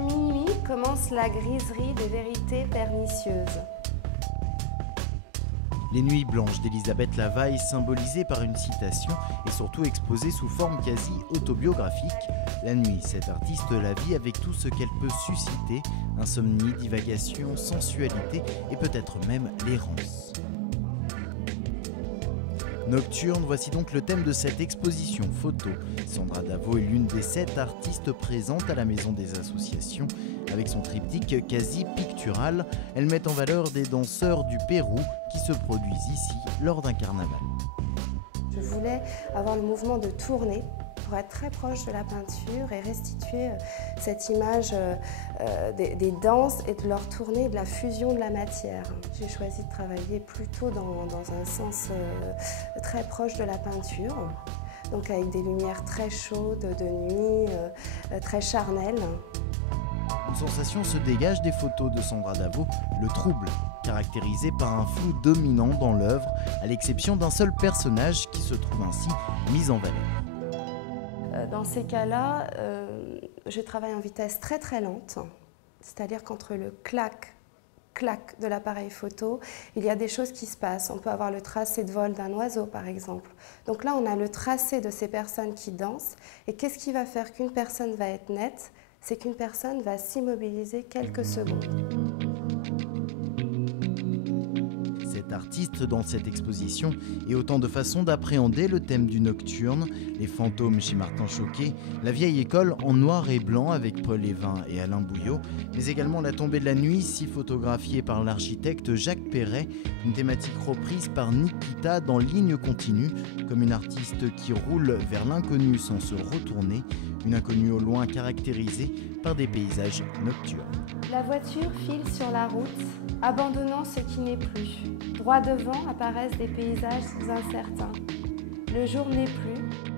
Après minuit commence la griserie des vérités pernicieuses. Les nuits blanches d'Elisabeth Lavaille, symbolisées par une citation et surtout exposées sous forme quasi autobiographique. La nuit, cette artiste la vit avec tout ce qu'elle peut susciter, insomnie, divagation, sensualité et peut-être même l'errance. Nocturne, voici donc le thème de cette exposition photo. Sandra Davo est l'une des 7 artistes présentes à la Maison des Associations. Avec son triptyque quasi pictural, elle met en valeur des danseurs du Pérou qui se produisent ici lors d'un carnaval. Je voulais avoir le mouvement de tournée pour être très proche de la peinture et restituer cette image des danses et de leur tournée, de la fusion de la matière. J'ai choisi de travailler plutôt dans un sens très proche de la peinture, donc avec des lumières très chaudes de nuit, très charnelles. Une sensation se dégage des photos de Sandra Davo, le trouble, caractérisé par un flou dominant dans l'œuvre, à l'exception d'un seul personnage qui se trouve ainsi mis en valeur. Dans ces cas-là, je travaille en vitesse très très lente, c'est-à-dire qu'entre le clac de l'appareil photo, il y a des choses qui se passent. On peut avoir le tracé de vol d'un oiseau par exemple. Donc là on a le tracé de ces personnes qui dansent, et qu'est-ce qui va faire qu'une personne va être nette? C'est qu'une personne va s'immobiliser quelques secondes. Cet artiste dans cette exposition est autant de façons d'appréhender le thème du nocturne, les fantômes chez Martin Choquet, la vieille école en noir et blanc avec Paul Evin et Alain Bouillot, mais également la tombée de la nuit, si photographiée par l'architecte Jacques Perret, une thématique reprise par Nikita dans Ligne continue, comme une artiste qui roule vers l'inconnu sans se retourner, une inconnue au loin caractérisée par des paysages nocturnes. La voiture file sur la route, abandonnant ce qui n'est plus. Droit devant apparaissent des paysages incertains. Le jour n'est plus,